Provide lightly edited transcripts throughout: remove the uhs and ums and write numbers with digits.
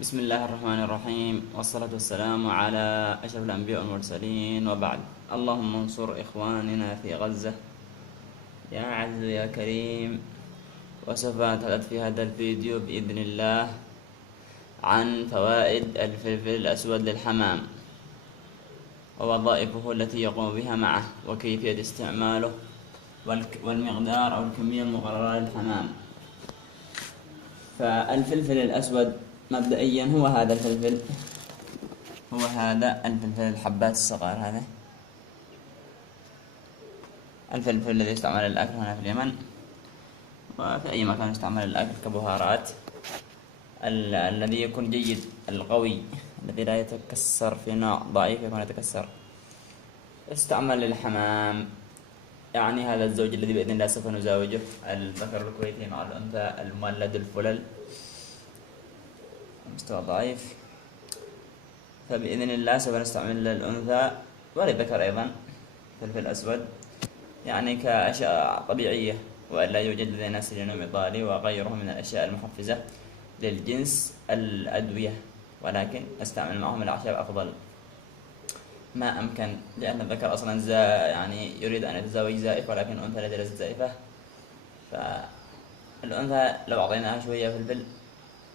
بسم الله الرحمن الرحيم، والصلاة والسلام على أشرف الأنبياء والمرسلين، وبعد. اللهم انصر إخواننا في غزة يا عزيز يا كريم. وسوف نتحدث في هذا الفيديو بإذن الله عن فوائد الفلفل الأسود للحمام ووظائفه التي يقوم بها معه وكيفية استعماله والمقدار أو الكمية المقررة للحمام. فالفلفل الأسود مبدئيا هو هذا الفلفل الحبات الصغار. هذا الفلفل الذي يستعمل للأكل هنا في اليمن وفي أي مكان يستعمل للأكل كبهارات. الذي يكون جيد القوي الذي لا يتكسر، في نوع ضعيف يكون يتكسر، يستعمل للحمام. يعني هذا الزوج الذي بإذن الله سوف نزاوجه، الذكر الكويتي مع الأنثى المولد الفلل، مستوى ضعيف، فبإذن الله سوف نستعمل للأنثى وللذكر أيضا فلفل أسود، يعني كأشياء طبيعية، وألا يوجد لدينا سيلينيوم إيطالي وغيره من الأشياء المحفزة للجنس الأدوية، ولكن أستعمل معهم الأعشاب أفضل ما أمكن، لأن الذكر أصلا يعني يريد أن يتزوج زائف، ولكن الأنثى ليست زائفة. فالأنثى لو أعطيناها شوية فلفل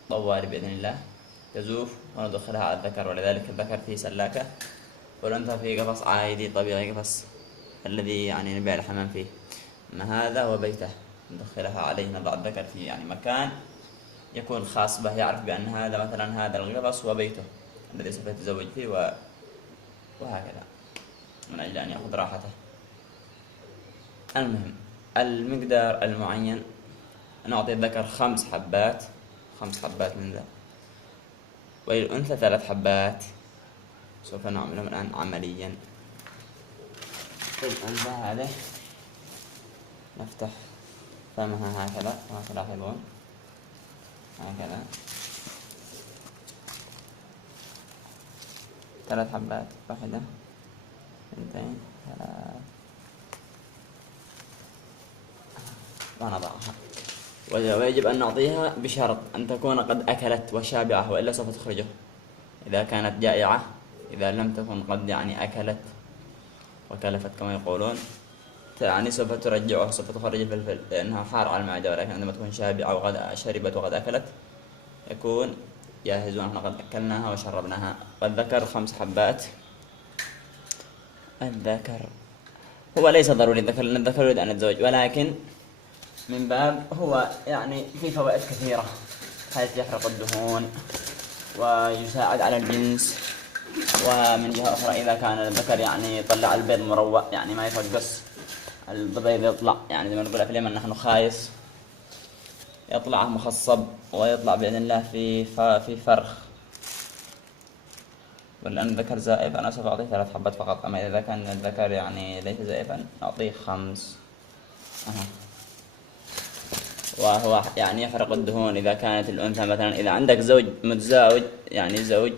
طوالي بإذن الله تزوف وندخلها على الذكر، ولذلك الذكر فيه سلاكة والأنثى فيه قفص عادي طبيعي، قفص الذي يعني نبيع الحمام فيه. أما هذا هو بيته، ندخلها عليه، نضع الذكر في يعني مكان يكون خاص به، يعرف بأن هذا مثلا هذا القفص هو بيته الذي سوف يتزوج فيه، وهكذا من أجل أن يأخذ راحته. المهم المقدار المعين، نعطي الذكر 5 حبات من ذا، وللأنثى 3 حبات. سوف نعملهم الآن عمليا. الأنثى هذه نفتح فمها هكذا كما تلاحظون، هكذا 3 حبات، 1 2 3، ونضعها. ويجب أن نعطيها بشرط أن تكون قد أكلت وشابعة، وإلا سوف تخرجه إذا كانت جائعة. إذا لم تكن قد يعني أكلت وكلفت كما يقولون، يعني سوف ترجعه، سوف تخرج الفلفل لأنها حار على المعدة، ولكن عندما تكون شابعة وقد شربت وقد أكلت يكون جاهز، ونحن قد أكلناها وشربناها. والذكر 5 حبات. الذكر هو ليس ضروري الذكر، لأن الذكر يريد أن يتزوج، ولكن من باب هو يعني في فوائد كثيرة، حيث يحرق الدهون ويساعد على الجنس. ومن جهة أخرى إذا كان الذكر يعني يطلع البيض مروع، يعني ما يفقس البيض، يطلع يعني زي ما نقول في اليمن نحن خايس، يطلع مخصب ويطلع بإذن الله في فرخ. ولأن الذكر زائف أنا سوف أعطيه 3 حبات فقط، أما إذا كان الذكر يعني ليس زائفا نعطيه 5. وهو يعني يحرق الدهون. إذا كانت الأنثى مثلا، إذا عندك زوج متزاوج، يعني زوج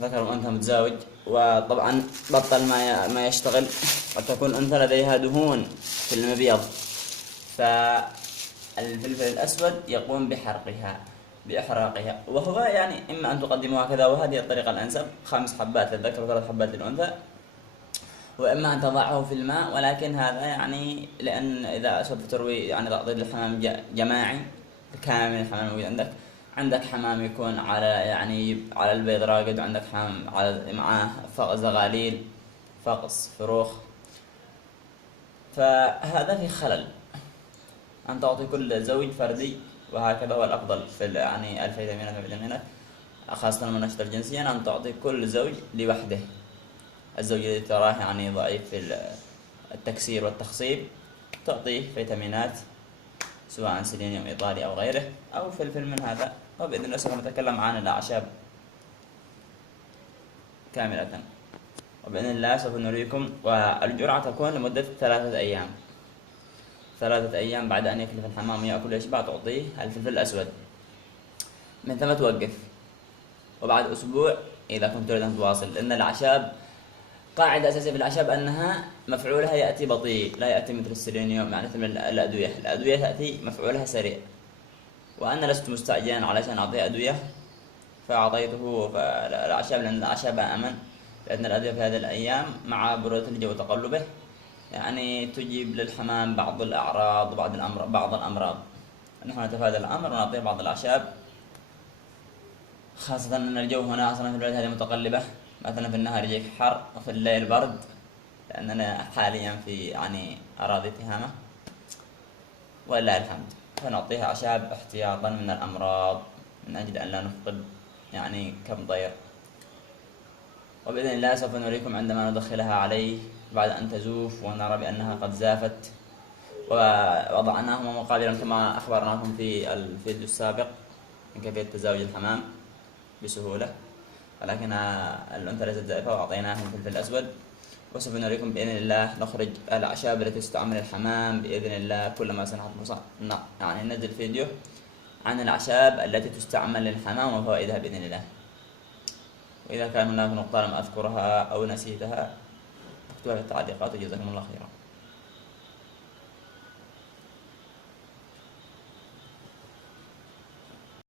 ذكر وأنثى متزاوج، وطبعا بطل ما يشتغل، قد تكون الأنثى لديها دهون في المبيض، فالفلفل الأسود يقوم بإحراقها. وهو يعني إما أن تقدموها كذا، وهذه الطريقة الأنسب، 5 حبات للذكر و3 حبات للأنثى، وإما أن تضعه في الماء، ولكن هذا يعني لأن إذا سوف تروي يعني تقضيد الحمام جماعي كامل، الحمام الموجود عندك حمام يكون على البيض راقد، وعندك حمام معاه زغاليل، فقس، فروخ، فهذا في خلل. أن تعطي كل زوج فردي، وهكذا هو الأفضل في يعني الفيتامينات خاصة المنشطة الجنسية، أن تعطي كل زوج لوحده. الزوج الذي تراه يعني ضعيف في التكسير والتخصيب تعطيه فيتامينات، سواء سيلينيوم إيطالي أو غيره، أو فلفل من هذا. وبإذن الله سوف نتكلم عن الأعشاب كاملة، وبإذن الله سوف نريكم. والجرعة تكون لمدة 3 أيام. 3 أيام بعد أن يكلف الحمام ويأكل ويشبع تعطيه الفلفل الأسود، من ثم توقف، وبعد أسبوع إذا كنت تريد أن تواصل. لأن الأعشاب قاعدة أساسية في الأعشاب أنها مفعولها يأتي بطيء، لا يأتي مثل السيلينيوم، يعني مثل الأدوية تأتي مفعولها سريع. وأنا لست مستعجلا علشان أعطيه أدوية، فأعطيته فالأعشاب، لأن الأعشاب أمن، لأن الأدوية في هذه الأيام مع برودة الجو وتقلبه يعني تجيب للحمام بعض الأعراض وبعض الأمراض. نحن نتفادى الأمر ونعطيه بعض الأعشاب، خاصة أن الجو هنا أصلا في البلاد هذه متقلبة، مثلا في النهار يجيك حر وفي الليل برد، لأننا حاليا في يعني أراضي تهامة، ولله الحمد. فنعطيها أعشاب احتياطا من الأمراض، من أجل أن لا نفقد يعني كم طير. وبإذن الله سوف نريكم عندما ندخلها عليه بعد أن تزوف ونرى بأنها قد زافت. ووضعناهما مقابلا كما أخبرناكم في الفيديو السابق من كيفية تزاوج الحمام بسهولة، ولكن الأنثى ليست زائفة، وأعطيناهم فلفل أسود. وسوف نريكم بإذن الله نخرج الأعشاب التي تستعمل الحمام بإذن الله كلما سنحط فرصة، يعني ننزل فيديو عن الأعشاب التي تستعمل للحمام وفوائدها بإذن الله. وإذا كان هناك نقطة لم أذكرها أو نسيتها اكتبوها في التعليقات، وجزاكم الله خيرا.